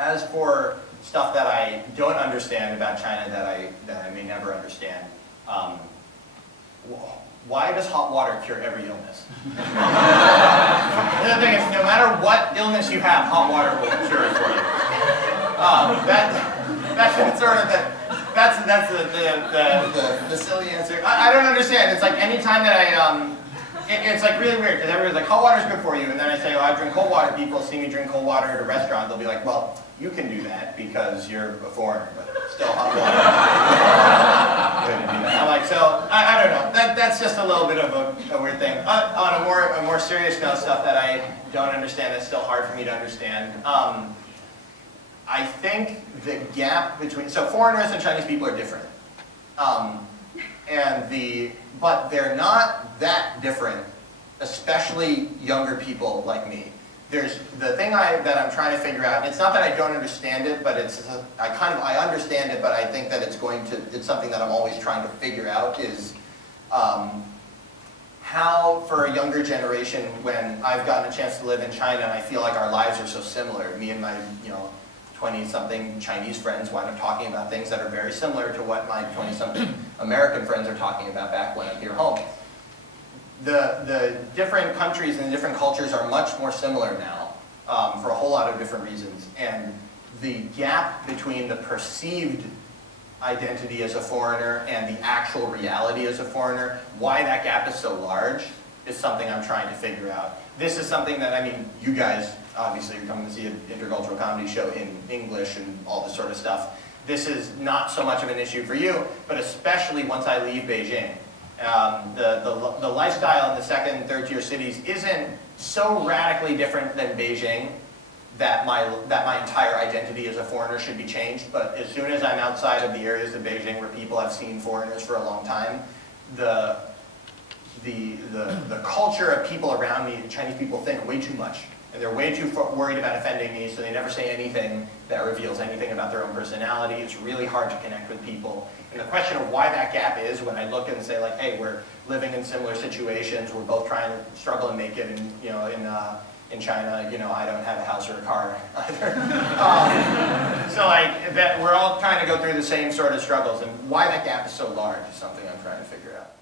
As for stuff that I don't understand about China that I may never understand, why does hot water cure every illness? The thing is, no matter what illness you have, hot water will cure it for you. That's the silly answer. I don't understand. It's like any time that it's like really weird because everyone's like, hot water is good for you, and then I say, oh, I drink cold water. People see me drink cold water at a restaurant. They'll be like, well, you can do that because you're a foreigner, but still hot water. I'm like, so I don't know. That's just a little bit of a weird thing. On a more serious note, stuff that I don't understand that's still hard for me to understand. I think the gap between foreigners and Chinese people are different, but they're not that different, especially younger people like me. There's the thing that I'm trying to figure out. It's not that I don't understand it, but I understand it, but I think that it's something that I'm always trying to figure out is how for a younger generation, when I've gotten a chance to live in China, and I feel like our lives are so similar. Me and my 20-something Chinese friends wind up talking about things that are very similar to what my 20-something American friends are talking about back when I'm here home. The different countries and the different cultures are much more similar now for a whole lot of different reasons. And the gap between the perceived identity as a foreigner and the actual reality as a foreigner, why that gap is so large, is something I'm trying to figure out. This is something that, I mean, you guys, obviously, you're coming to see an intercultural comedy show in English and all this sort of stuff. This is not so much of an issue for you, but especially once I leave Beijing. The lifestyle in the second and third tier cities isn't so radically different than Beijing that my entire identity as a foreigner should be changed. But as soon as I'm outside of the areas of Beijing where people have seen foreigners for a long time, the culture of people around me, Chinese people think way too much. And they're way too worried about offending me, so they never say anything that reveals anything about their own personality. It's really hard to connect with people. And the question of why that gap is, when I look and say like, hey, we're living in similar situations, we're both trying to struggle and make it in China, I don't have a house or a car either. So like, we're all trying to go through the same sort of struggles, and why that gap is so large is something I'm trying to figure out.